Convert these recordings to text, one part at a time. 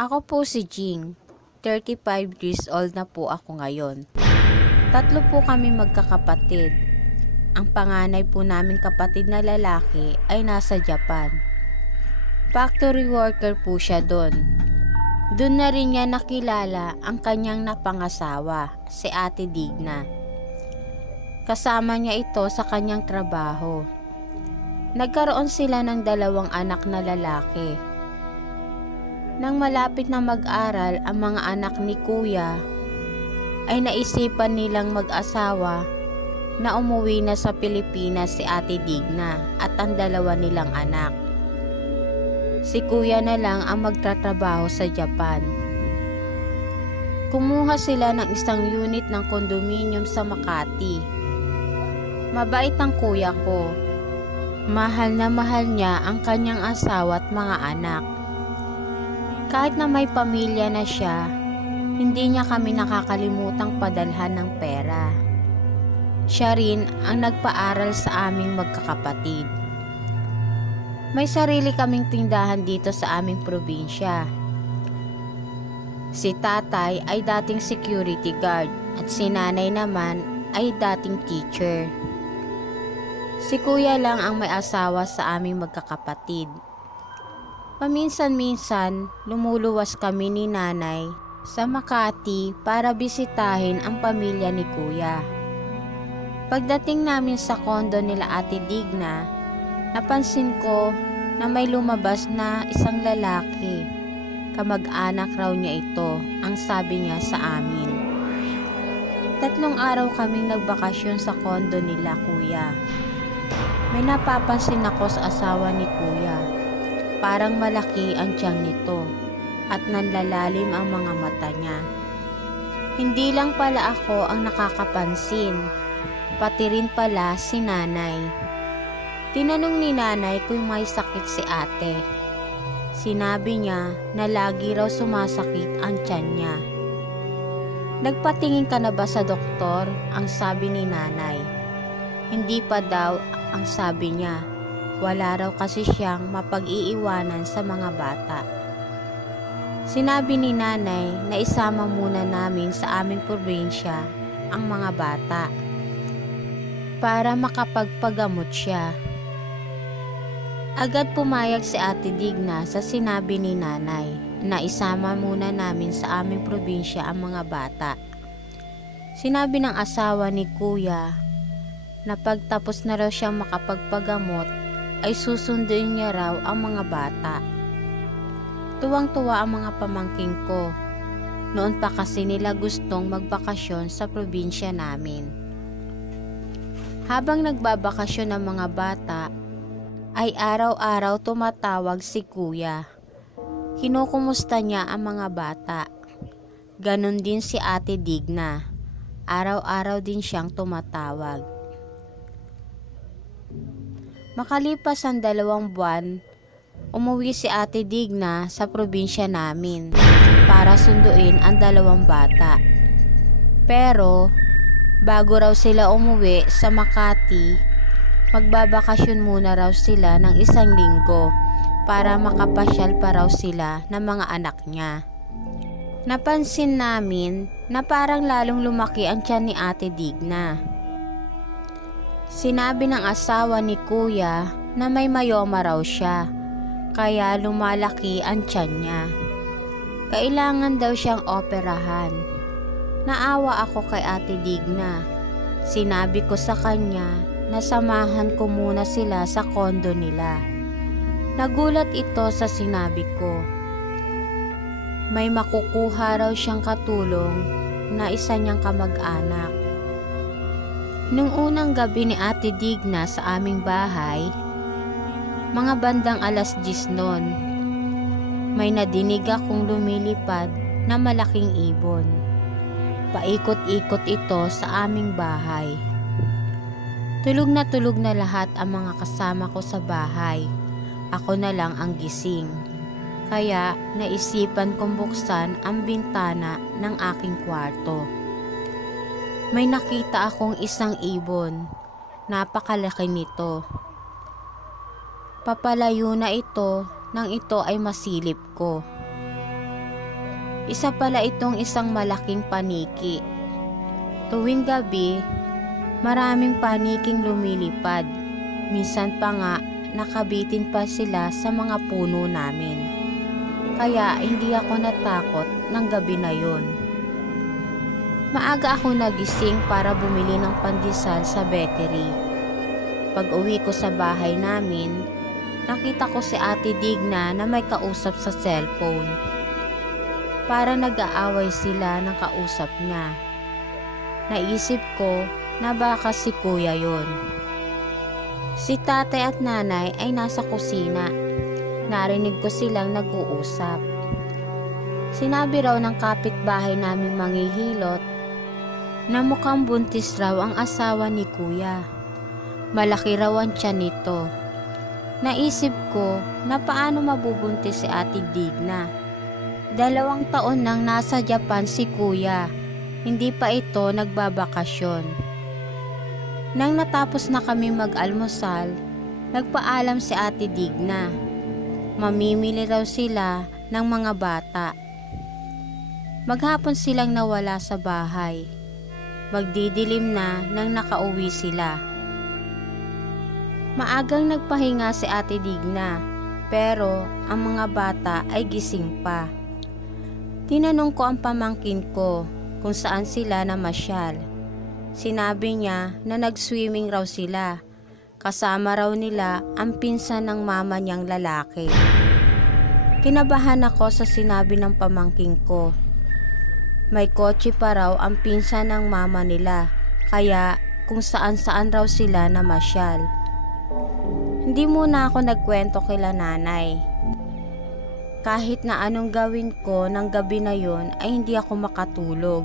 Ako po si Jing. 35 years old na po ako ngayon. Tatlo po kami magkakapatid. Ang panganay po naming kapatid na lalaki ay nasa Japan. Factory worker po siya doon. Doon na rin niya nakilala ang kanyang napangasawa, si Ate Digna. Kasama niya ito sa kanyang trabaho. Nagkaroon sila ng 2 anak na lalaki. Nang malapit na mag-aral ang mga anak ni Kuya, ay naisipan nilang mag-asawa na umuwi na sa Pilipinas si Ate Digna at ang 2 nilang anak. Si Kuya na lang ang magtatrabaho sa Japan. Kumuha sila ng isang unit ng condominium sa Makati. Mabait ang kuya ko. Mahal na mahal niya ang kanyang asawa at mga anak. Kahit na may pamilya na siya, hindi niya kami nakakalimutang padalhan ng pera. Siya rin ang nagpaaral sa aming magkakapatid. May sarili kaming tindahan dito sa aming probinsya. Si tatay ay dating security guard at si nanay naman ay dating teacher. Si kuya lang ang may asawa sa aming magkakapatid. Paminsan-minsan, lumuluwas kami ni nanay sa Makati para bisitahin ang pamilya ni kuya. Pagdating namin sa kondo nila Ate Digna, napansin ko na may lumabas na isang lalaki. Kamag-anak raw niya ito, ang sabi niya sa amin. 3 araw kaming nagbakasyon sa kondo nila kuya. May napapansin ako sa asawa ni kuya. Parang malaki ang tiyan nito at nanlalalim ang mga mata niya. Hindi lang pala ako ang nakakapansin, pati rin pala si nanay. Tinanong ni nanay kung may sakit si ate. Sinabi niya na lagi raw sumasakit ang tiyan niya. Nagpatingin ka na ba sa doktor? Ang sabi ni nanay. Hindi pa daw ang sabi niya. Wala raw kasi siyang mapag-iiwanan sa mga bata. Sinabi ni nanay na isama muna namin sa aming probinsya ang mga bata para makapagpagamot siya. Agad pumayag si Ate Digna sa sinabi ni nanay na isama muna namin sa aming probinsya ang mga bata. Sinabi ng asawa ni kuya na pagtapos na raw siyang makapagpagamot ay susunduin niya raw ang mga bata. Tuwang-tuwa ang mga pamangking ko. Noon pa kasi nila gustong magbakasyon sa probinsya namin. Habang nagbabakasyon ang mga bata, ay araw-araw tumatawag si kuya. Kinukumusta niya ang mga bata. Ganon din si Ate Digna. Araw-araw din siyang tumatawag. Makalipas ang 2 buwan, umuwi si Ate Digna sa probinsya namin para sunduin ang 2 bata. Pero bago raw sila umuwi sa Makati, magbabakasyon muna raw sila ng 1 linggo para makapasyal pa raw sila ng mga anak niya. Napansin namin na parang lalong lumaki ang tiyan ni Ate Digna. Sinabi ng asawa ni kuya na may mayoma raw siya, kaya lumalaki ang tiyan niya. Kailangan daw siyang operahan. Naawa ako kay Ate Digna. Sinabi ko sa kanya na samahan ko muna sila sa kondo nila. Nagulat ito sa sinabi ko. May makukuha raw siyang katulong na isa niyang kamag-anak. Nung unang gabi ni Ate Digna sa aming bahay, mga bandang 10:00 noon, may nadinig akong lumilipad na malaking ibon. Paikot-ikot ito sa aming bahay. Tulog na lahat ang mga kasama ko sa bahay. Ako na lang ang gising. Kaya naisipan kong buksan ang bintana ng aking kwarto. May nakita akong isang ibon. Napakalaki nito. Papalayo na ito nang ito ay masilip ko. Isa pala itong isang malaking paniki. Tuwing gabi, maraming paniking lumilipad. Minsan pa nga, nakabitin pa sila sa mga puno namin. Kaya hindi ako natakot ng gabi na yon. Maaga ako nagising para bumili ng pandesal sa bakery. Pag uwi ko sa bahay namin, nakita ko si Ate Digna na may kausap sa cellphone. Para nag-aaway sila ng kausap niya. Naisip ko na baka si Kuya yon. Si tatay at nanay ay nasa kusina. Narinig ko silang nag-uusap. Sinabi raw ng kapitbahay naming manghihilot na mukhang buntis raw ang asawa ni Kuya. Malaki raw ang tiyan nito. Naisip ko na paano mabubuntis si Ate Digna. 2 taon nang nasa Japan si Kuya. Hindi pa ito nagbabakasyon. Nang natapos na kami mag-almusal, nagpaalam si Ate Digna. Mamimili raw sila ng mga bata. Maghapon silang nawala sa bahay. Magdidilim na nang nakauwi sila. Maagang nagpahinga si Ate Digna, pero ang mga bata ay gising pa. Tinanong ko ang pamangkin ko kung saan sila namasyal. Sinabi niya na nag-swimming raw sila. Kasama raw nila ang pinsan ng mama niyang lalaki. Kinabahan ako sa sinabi ng pamangkin ko. May kotse pa raw ang pinsan ng mama nila, kaya kung saan-saan raw sila namasyal. Hindi muna ako nagkwento kila nanay. Kahit na anong gawin ko ng gabi na yon ay hindi ako makatulog.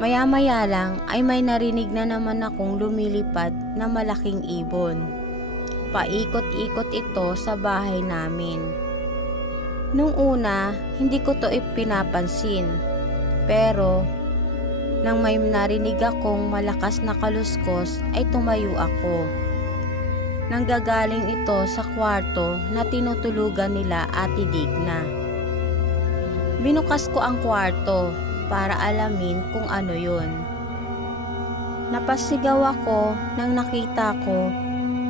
Maya-maya lang ay may narinig na naman akong lumilipad na malaking ibon. Paikot-ikot ito sa bahay namin. Nung una, hindi ko to ipinapansin. Pero, nang may narinig akong malakas na kaluskos ay tumayo ako. Nanggagaling ito sa kwarto na tinutulugan nila Ate Digna. Binukas ko ang kwarto para alamin kung ano yun. Napasigaw ako nang nakita ko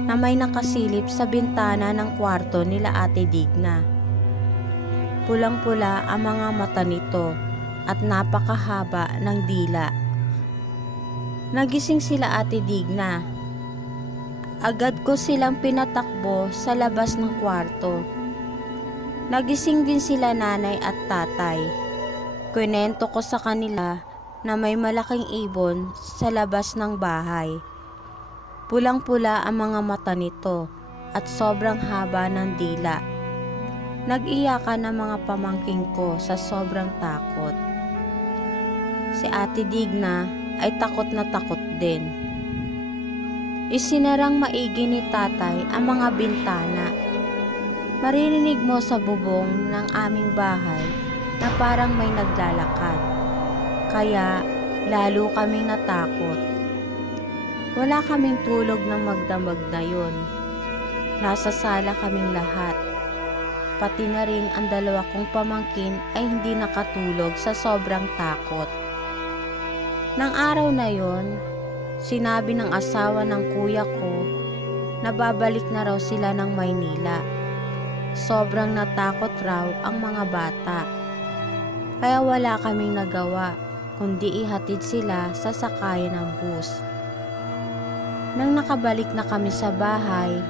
na may nakasilip sa bintana ng kwarto nila Ate Digna. Pulang-pula ang mga mata nito at napakahaba ng dila. Nagising sila Ate Digna. Agad ko silang pinatakbo sa labas ng kwarto. Nagising din sila nanay at tatay. Kwento ko sa kanila na may malaking ibon sa labas ng bahay. Pulang-pula ang mga mata nito at sobrang haba ng dila. Nag-iyakan ang mga pamangking ko sa sobrang takot. Si Ate Digna ay takot na takot din. Isinarang maigi ni tatay ang mga bintana. Maririnig mo sa bubong ng aming bahay na parang may naglalakad. Kaya lalo kaming natakot. Wala kaming tulog ng magdamag na yun. Nasa sala kaming lahat. Pati na rin ang 2 kong pamangkin ay hindi nakatulog sa sobrang takot. Nang araw na yon, sinabi ng asawa ng kuya ko na babalik na raw sila ng Maynila. Sobrang natakot raw ang mga bata. Kaya wala kaming nagawa kundi ihatid sila sa sakayan ng bus. Nang nakabalik na kami sa bahay,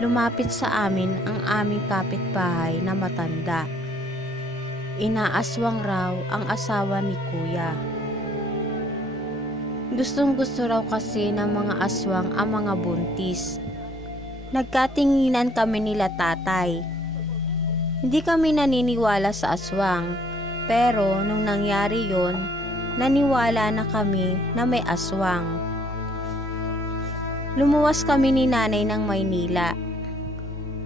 lumapit sa amin ang aming kapitbahay na matanda. Inaaswang raw ang asawa ni kuya. Gustong-gusto raw kasi ng mga aswang ang mga buntis. Nagkatinginan kami nila tatay. Hindi kami naniniwala sa aswang, pero nung nangyari yon, naniwala na kami na may aswang. Lumuwas kami ni nanay ng Maynila.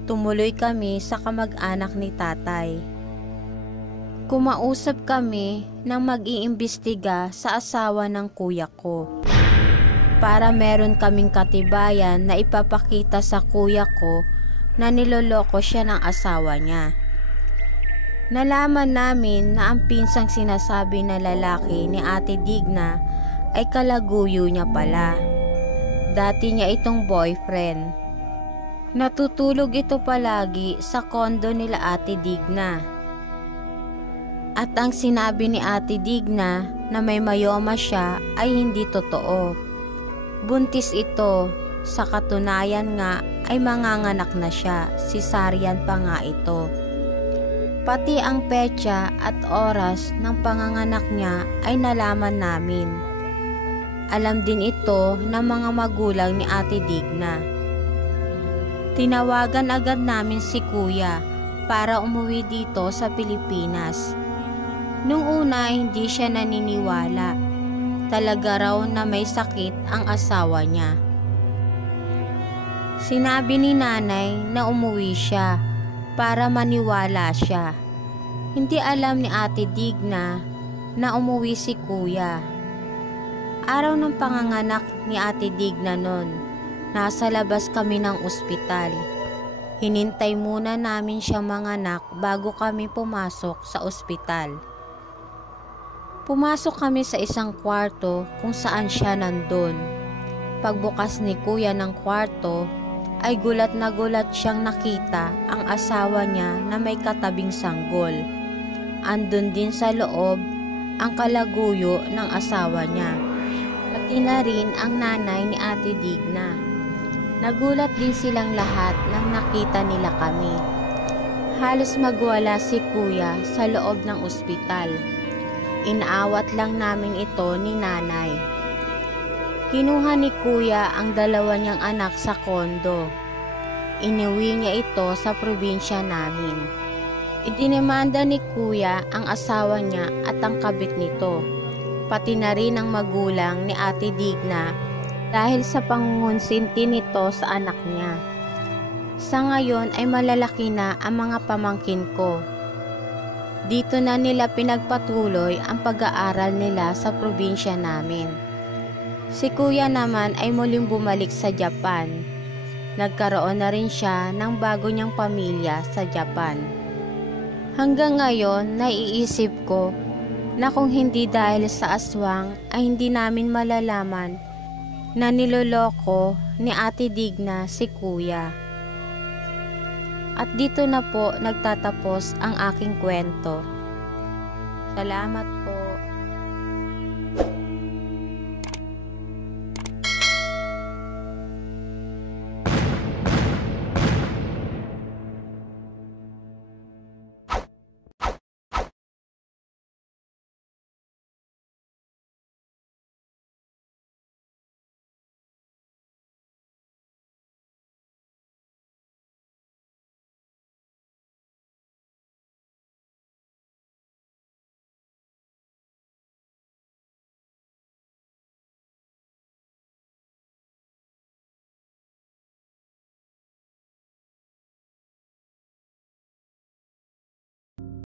Tumuloy kami sa kamag-anak ni tatay. Kumausap kami ng mag-iimbestiga sa asawa ng kuya ko. Para meron kaming katibayan na ipapakita sa kuya ko na niloloko siya ng asawa niya. Nalaman namin na ang pinsang sinasabi na lalaki ni Ate Digna ay kalaguyo niya pala. Dati niya itong boyfriend. Natutulog ito palagi sa kondo nila Ate Digna. At ang sinabi ni Ate Digna na may mayoma siya ay hindi totoo. Buntis ito, sa katunayan nga ay manganganak na siya, cesarean pa nga ito. Pati ang petsa at oras ng panganganak niya ay nalaman namin. Alam din ito ng mga magulang ni Ate Digna. Tinawagan agad namin si Kuya para umuwi dito sa Pilipinas. Nung una hindi siya naniniwala. Talaga raw na may sakit ang asawa niya. Sinabi ni nanay na umuwi siya para maniwala siya. Hindi alam ni Ate Digna na umuwi si Kuya. Araw ng panganganak ni Ate Digna noon, nasa labas kami ng ospital. Hinintay muna namin siya manganak bago kami pumasok sa ospital. Pumasok kami sa isang kwarto kung saan siya nandun. Pagbukas ni Kuya ng kwarto, ay gulat na gulat siyang nakita ang asawa niya na may katabing sanggol. Andun din sa loob ang kalaguyo ng asawa niya. Pati na rin ang nanay ni Ate Digna. Nagulat din silang lahat nang nakita nila kami. Halos magwala si Kuya sa loob ng ospital. Inaawat lang namin ito ni nanay. Kinuha ni Kuya ang dalawa niyang anak sa kondo. Iniwi niya ito sa probinsya namin. Idinemanda ni Kuya ang asawa niya at ang kabit nito, pati na rin ang magulang ni Ate Digna dahil sa pangungunsinti nito sa anak niya. Sa ngayon ay malalaki na ang mga pamangkin ko. Dito na nila pinagpatuloy ang pag-aaral nila sa probinsya namin. Si Kuya naman ay muling bumalik sa Japan. Nagkaroon na rin siya ng bago niyang pamilya sa Japan. Hanggang ngayon, naiisip ko na kung hindi dahil sa aswang ay hindi namin malalaman na niloloko ni Ate Digna si Kuya. At dito na po nagtatapos ang aking kwento. Salamat po.